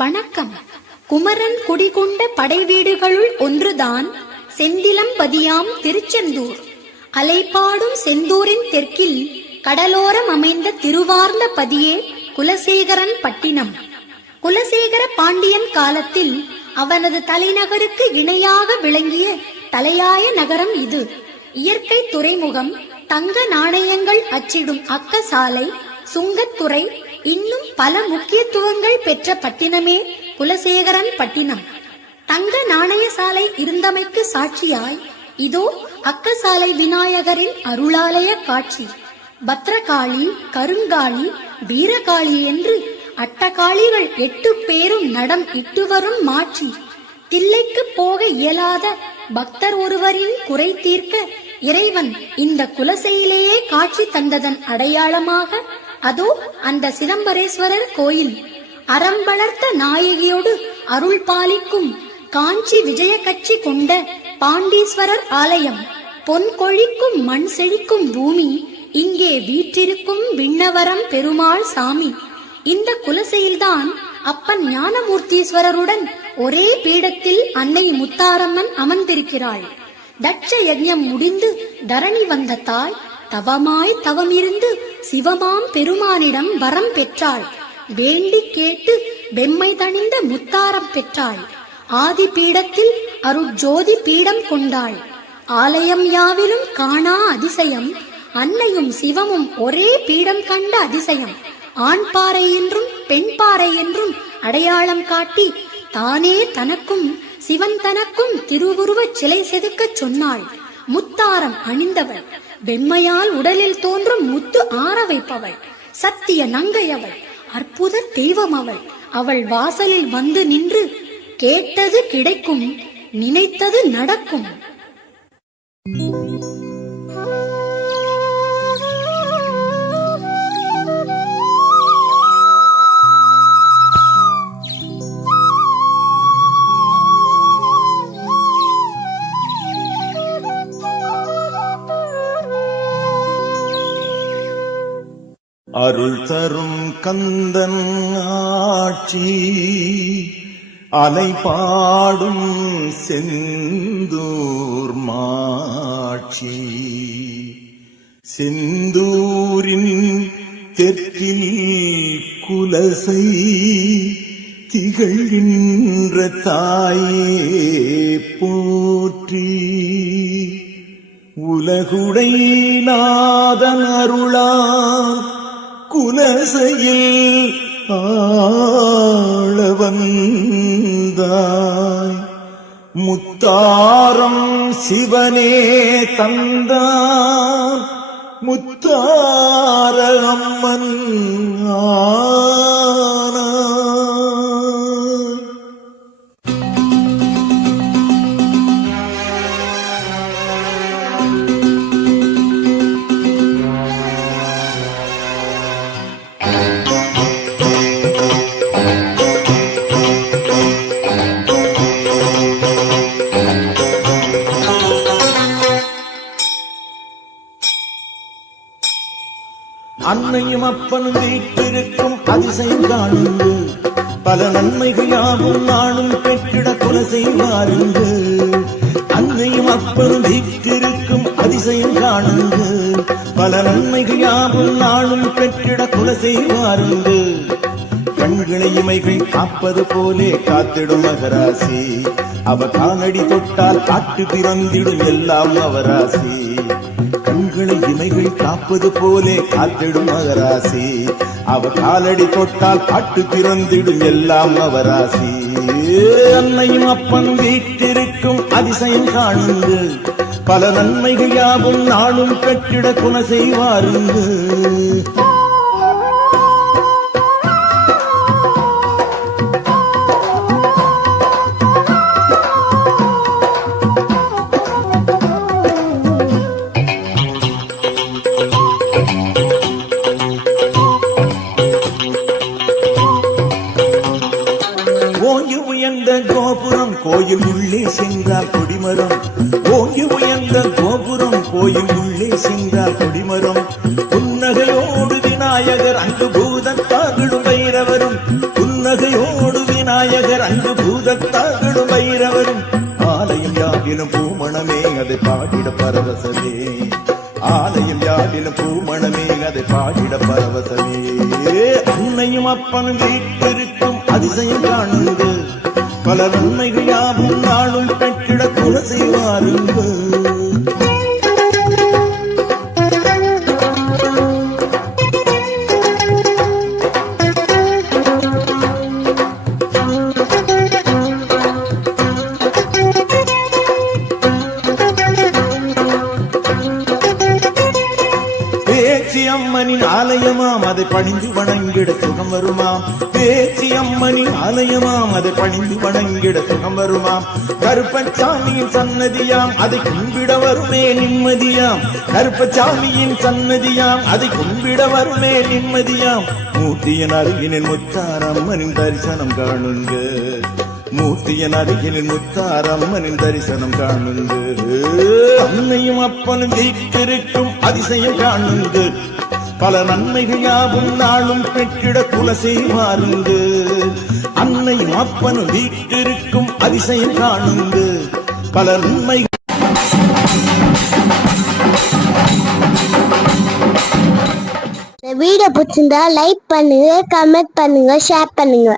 வணக்கம். குமரன் குடிகொண்ட படைவீடுகளுள் ஒன்றுதான் செந்திலம்பதியாம் திருச்செந்தூர். அலைப்பாடும் செந்தூரின் தெற்கில் கடலோரம் அமைந்த திருவார்ந்த பதியே குலசேகரன் பட்டினம். குலசேகர பாண்டியன் காலத்தில் அவனது தலைநகருக்கு இணையாக விளங்கிய தலையாய நகரம் இது. இயற்கை துறைமுகம் தங்க நாணயங்கள் அச்சிடும் அக்கசாலை சுங்கத்துறை இன்னும் பல முக்கியத்துவங்கள் பெற்ற பட்டினமே குலசேகரன் பட்டினம். தங்க நாணய சாலை இருந்தமைக்கு சாட்சியாய் இதோ அக்கசாலை விநாயகரின் அருளாலய காட்சி. பத்ரகாளி கருங்காளி வீரகாளி என்று அட்டகாளிகள் எட்டு பேரும் நடம் இட்டு வரும் மாற்றி தில்லைக்கு போக இயலாத பக்தர் ஒருவரின் குறை தீர்க்க இறைவன் இந்த குலசையிலேயே காட்சி தந்ததன் அடையாளமாக அதோ அந்த சிதம்பரேஸ்வரர் கோயில். அறம் வளர்த்த நாயகியோடு அருள் பாலிக்கும் காஞ்சி விஜய கட்சி கொண்ட பாண்டீஸ்வரர் ஆலயம். பொன் கொழிக்கும் மண் செழிக்கும் பூமி இங்கே வீற்றிருக்கும் விண்ணவரம் பெருமாள் சாமி. இந்த குலசையில்தான் அப்பன் ஞானமூர்த்தீஸ்வரருடன் ஒரே பீடத்தில் அன்னை முத்தாரம்மன் அமர்ந்திருக்கிறாள். தட்ச யஜ்யம் முடிந்து தரணி வந்த தாய் தவமாய் தவம் இருந்து சிவமாம் பெருமானிடம் வரம் பெற்றாள். வேண்டி கேட்டு வெம்மை தணிந்த முத்தாரம் பெற்றாள். ஆதி பீடத்தில் அருட்ஜோதி பீடம் கொண்டாள். ஆலயம் யாவிலும் காணா அதிசயம். அன்னையும் சிவமும் ஒரே பீடம் கண்ட அதிசயம். ஆண் பாறை என்றும் பெண் பாறை என்றும் அடையாளம் காட்டி தானே தனக்கும் சிவன் தனக்கும் திருவுருவச் சிலை செதுக்கச் சொன்னாள். முத்தாரம் அணிந்தவள். வெம்மையால் உடலில் தோன்றும் முத்து ஆற வைப்பவள். சத்திய நங்கை அவள். அற்புத தெய்வம் அவள். அவள் வாசலில் வந்து நின்று கேட்டது கிடைக்கும் நினைத்தது நடக்கும். அருள் தரும் கந்தன் ஆட்சி அலை பாடும் செந்தூர் மாட்சி. செந்தூரின் தெற்கில் குலசை திகழ்கின்ற தாயே போற்றி. உலகுடை நாதன் அருளான் குலசையில் ஆள வந்தாய். முத்தாரம் சிவனே தந்தான். முத்தார அம்மன் ஆனாய் அன்னையும் அப்பனும் வீட்டிருக்கும் அதிசயம் காணுங்கு பல நன்மைகள் யாவும் நானும் பெற்றிட கொலை செய்வாருங்கு அன்னையும் அப்பனும் வீட்டிருக்கும் அதிசயம் காணுங்கு பல நன்மைகள் யாவும் நானும் பெற்றிட கொலை செய்வாருங்கு கண்களை இமைகள் காப்பது போலே காத்திடும் மகராசி. அவ காலடி தொட்டால் காட்டு பிறந்திடும் எல்லாம் அவராசி. கண்களை இமைகள் காப்பது போலே காத்திடும் மகராசி. அவ காலடி தொட்டால் பாட்டு பிறந்திடும் எல்லாம் அவராசி அன்னையும் அப்பன் வீட்டிருக்கும் அதிசயம் காணுங்க. பல நன்மைகள் யாவும் நாளும் பெற்றிட குண செய்வாருங்க. உள்ளே சென்றால் கொடிமரம். ஓங்கி உயர்ந்த கோபுரம் கோயில் உள்ளே சென்றால் கொடிமரம். புன்னகையோடு விநாயகர் அங்கு பூதத்தாகிடும் வைரவரும் புன்னகையோடு விநாயகர் அங்கு பூதத்தார்களும் பைரவரும். ஆலயம் யாவிலும் பூமணமே அதை பாடிட பரவசமே. ஆலயம் யாவிலும் பூமணமே அதை பாடிட பரவசமே. அன்னையும் அப்பனும் வீட்டிருக்கும் அதிசயம் காணுங்கள் பல நன்மைகள் யாவும் நாளும் பெற்றிட ஆலயமாம் அதை பணிந்து வணங்கிட சுகம் வருமாம். பேச்சி அம்மனின் ஆலயமாம் அதை பணிந்து வணங்கிட சுகம் வருமாம். கருப்பச்சாமியின் சன்னதியாம் அதை கும்பிட வருமே நிம்மதியாம். கருப்பச்சாமியின் சன்னதியாம் அதை கும்பிட வருமே நிம்மதியாம். மூர்த்தியின் அருகினில் முத்தார் அம்மனின் தரிசனம் காணுங்க மூர்த்தியின் அருகினில் முத்தார் அம்மனின் தரிசனம் காணுங்க அன்னையும் அப்பனும் வீட்டிருக்கும் அதிசயம் காணுங்க பல நன்மைகள் யாவும் நாளும் பெற்றிட குல மாறுந்து அன்னை அப்பனும் வீட்டிருக்கும் அதிசயம் காணுந்து பல நன்மை வீடியோ பிடிச்சிருந்தா லைக் பண்ணுங்க கமெண்ட் பண்ணுங்க ஷேர் பண்ணுங்க.